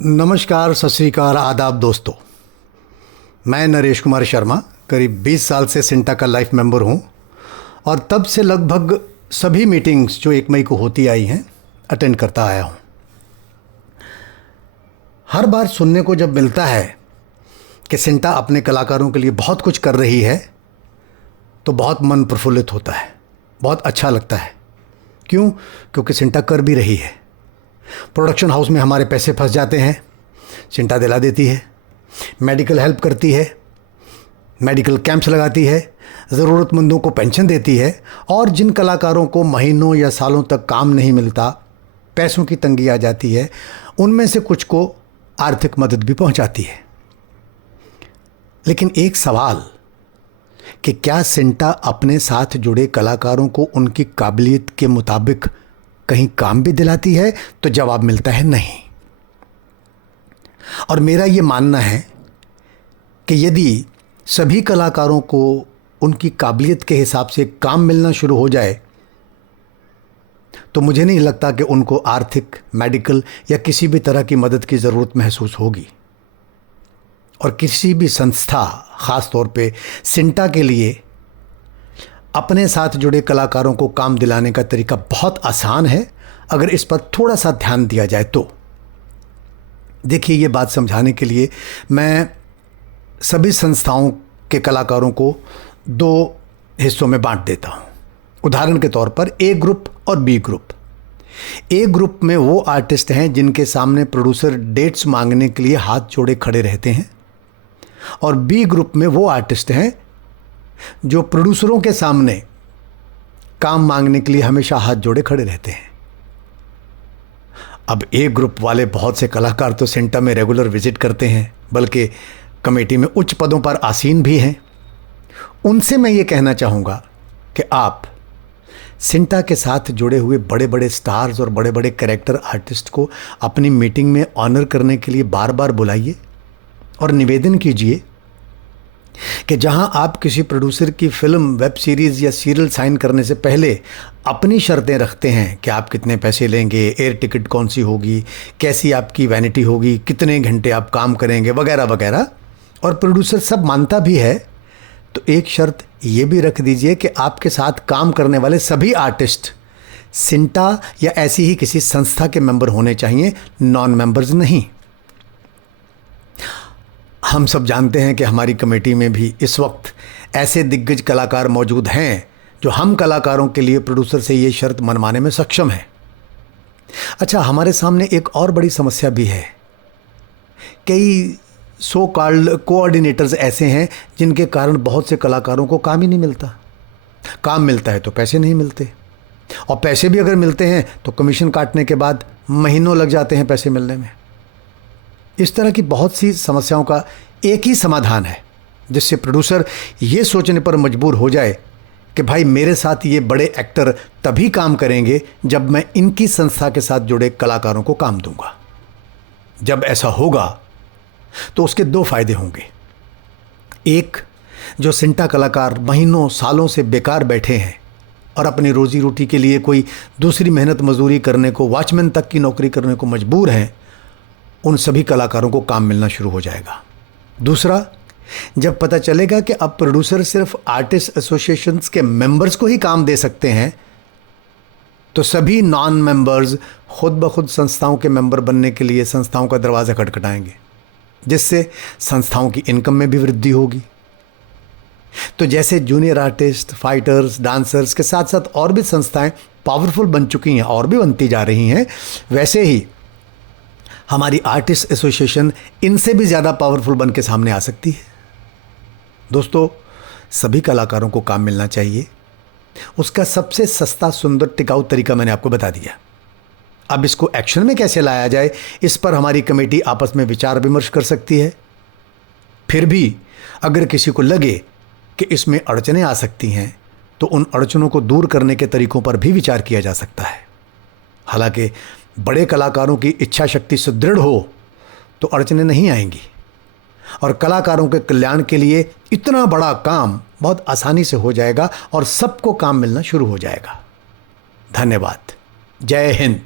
नमस्कार, सत श्री अकाल, आदाब दोस्तों। मैं नरेश कुमार शर्मा करीब 20 साल से सिंटा का लाइफ मेंबर हूं और तब से लगभग सभी मीटिंग्स जो 1 मई को होती आई हैं अटेंड करता आया हूं। हर बार सुनने को जब मिलता है कि सिंटा अपने कलाकारों के लिए बहुत कुछ कर रही है तो बहुत मन प्रफुल्लित होता है, बहुत अच्छा लगता है। क्यों? क्योंकि सिंटा कर भी रही है। प्रोडक्शन हाउस में हमारे पैसे फंस जाते हैं, सिंटा दिला देती है। मेडिकल हेल्प करती है, मेडिकल कैंप्स लगाती है, ज़रूरतमंदों को पेंशन देती है और जिन कलाकारों को महीनों या सालों तक काम नहीं मिलता, पैसों की तंगी आ जाती है, उनमें से कुछ को आर्थिक मदद भी पहुंचाती है। लेकिन एक सवाल कि क्या सिंटा अपने साथ जुड़े कलाकारों को उनकी काबिलियत के मुताबिक कहीं काम भी दिलाती है? तो जवाब मिलता है नहीं। और मेरा ये मानना है कि यदि सभी कलाकारों को उनकी काबिलियत के हिसाब से काम मिलना शुरू हो जाए तो मुझे नहीं लगता कि उनको आर्थिक, मेडिकल या किसी भी तरह की मदद की ज़रूरत महसूस होगी। और किसी भी संस्था, ख़ास तौर पे सिंटा के लिए अपने साथ जुड़े कलाकारों को काम दिलाने का तरीका बहुत आसान है अगर इस पर थोड़ा सा ध्यान दिया जाए तो। देखिए, ये बात समझाने के लिए मैं सभी संस्थाओं के कलाकारों को 2 हिस्सों में बांट देता हूँ। उदाहरण के तौर पर ए ग्रुप और बी ग्रुप। ए ग्रुप में वो आर्टिस्ट हैं जिनके सामने प्रोड्यूसर डेट्स मांगने के लिए हाथ जोड़े खड़े रहते हैं, और बी ग्रुप में वो आर्टिस्ट हैं जो प्रोड्यूसरों के सामने काम मांगने के लिए हमेशा हाथ जोड़े खड़े रहते हैं। अब ए ग्रुप वाले बहुत से कलाकार तो सिंटा में रेगुलर विजिट करते हैं, बल्कि कमेटी में उच्च पदों पर आसीन भी हैं। उनसे मैं ये कहना चाहूँगा कि आप सिंटा के साथ जुड़े हुए बड़े बड़े स्टार्स और बड़े बड़े कैरेक्टर आर्टिस्ट को अपनी मीटिंग में ऑनर करने के लिए बार बार बुलाइए और निवेदन कीजिए कि जहां आप किसी प्रोड्यूसर की फिल्म, वेब सीरीज़ या सीरियल साइन करने से पहले अपनी शर्तें रखते हैं कि आप कितने पैसे लेंगे, एयर टिकट कौन सी होगी, कैसी आपकी वैनिटी होगी, कितने घंटे आप काम करेंगे, वगैरह वगैरह, और प्रोड्यूसर सब मानता भी है, तो एक शर्त ये भी रख दीजिए कि आपके साथ काम करने वाले सभी आर्टिस्ट सिंटा या ऐसी ही किसी संस्था के मेंबर होने चाहिए, नॉन मेंबर्स नहीं। हम सब जानते हैं कि हमारी कमेटी में भी इस वक्त ऐसे दिग्गज कलाकार मौजूद हैं जो हम कलाकारों के लिए प्रोड्यूसर से ये शर्त मनवाने में सक्षम हैं। अच्छा, हमारे सामने एक और बड़ी समस्या भी है। कई सो कॉल्ड कोऑर्डिनेटर्स ऐसे हैं जिनके कारण बहुत से कलाकारों को काम ही नहीं मिलता। काम मिलता है तो पैसे नहीं मिलते, और पैसे भी अगर मिलते हैं तो कमीशन काटने के बाद महीनों लग जाते हैं पैसे मिलने में। इस तरह की बहुत सी समस्याओं का एक ही समाधान है जिससे प्रोड्यूसर ये सोचने पर मजबूर हो जाए कि भाई मेरे साथ ये बड़े एक्टर तभी काम करेंगे जब मैं इनकी संस्था के साथ जुड़े कलाकारों को काम दूंगा। जब ऐसा होगा तो उसके 2 फायदे होंगे। एक, जो सिंटा कलाकार महीनों सालों से बेकार बैठे हैं और अपनी रोजी रोटी के लिए कोई दूसरी मेहनत मजदूरी करने को, वॉचमैन तक की नौकरी करने को मजबूर हैं, उन सभी कलाकारों को काम मिलना शुरू हो जाएगा। दूसरा, जब पता चलेगा कि अब प्रोड्यूसर सिर्फ आर्टिस्ट एसोसिएशंस के मेंबर्स को ही काम दे सकते हैं, तो सभी नॉन मेंबर्स खुद ब खुद संस्थाओं के मेंबर बनने के लिए संस्थाओं का दरवाज़ा खटखटाएंगे, जिससे संस्थाओं की इनकम में भी वृद्धि होगी। तो जैसे जूनियर आर्टिस्ट, फाइटर्स, डांसर्स के साथ साथ और भी संस्थाएं पावरफुल बन चुकी हैं और भी बनती जा रही हैं, वैसे ही हमारी आर्टिस्ट एसोसिएशन इनसे भी ज़्यादा पावरफुल बन के सामने आ सकती है। दोस्तों, सभी कलाकारों को काम मिलना चाहिए। उसका सबसे सस्ता, सुंदर, टिकाऊ तरीका मैंने आपको बता दिया। अब इसको एक्शन में कैसे लाया जाए, इस पर हमारी कमेटी आपस में विचार विमर्श कर सकती है। फिर भी अगर किसी को लगे कि इसमें अड़चनें आ सकती हैं तो उन अड़चनों को दूर करने के तरीकों पर भी विचार किया जा सकता है। हालांकि बड़े कलाकारों की इच्छा शक्ति सुदृढ़ हो तो अड़चनें नहीं आएंगी और कलाकारों के कल्याण के लिए इतना बड़ा काम बहुत आसानी से हो जाएगा और सबको काम मिलना शुरू हो जाएगा। धन्यवाद। जय हिंद।